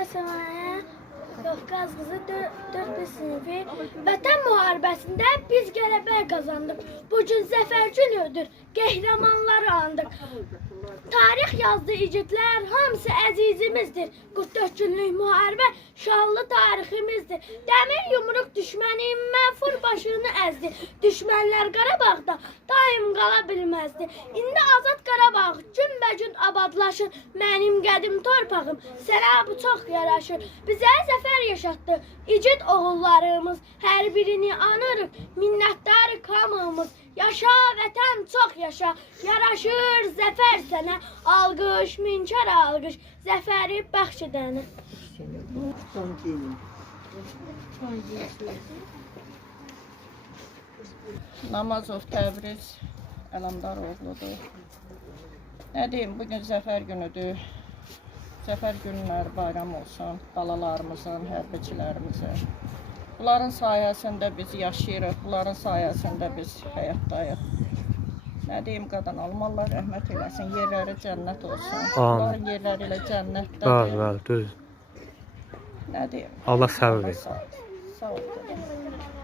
Şükür Səmaya Qafqaz qızı 4. sinifi. Vətən müharibəsində biz qələbə qazandıq. Bugün zəfər günüdür, qəhrəmanları andıq. Tarix yazdı igidlər, hamısı əzizimizdir. 44 günlük müharibə şanlı tariximizdir. Dəmir yumruq düşmənin mənfur başını əzdi. Düşmənlər Qarabağda daim qala bilməzdi. İndi azad Qarabağ günbəgün abadlaşır. Mənim qədim torpağım sənə bu çox yaraşır. Bizə zəfər yaşatdı igid oğullarımız. Hər birini anırıq, minnətdarıq hamımız. Yaşa vətən, çox yaşa, yaraşır zəfər sənə. Alqış, minkar alqış, zəfəri bəxş edənə. Namazov Təbriz Ələmdar oğludur. Nə deyim, bugün zəfər günüdür. Zəfər günləri bayram olsun balalarımızın, hərbiçilərimizin. Bunların sayəsində biz yaşayırıq, bunların sayəsində biz həyatdayıq. Nə deyim, qadan almalar rəhmət eləsin, yerləri cənnət olsun. Bunların yerləri ilə cənnətdə. Bəli, düz. Nə deyim? Allah səbir versin. Sağ ol.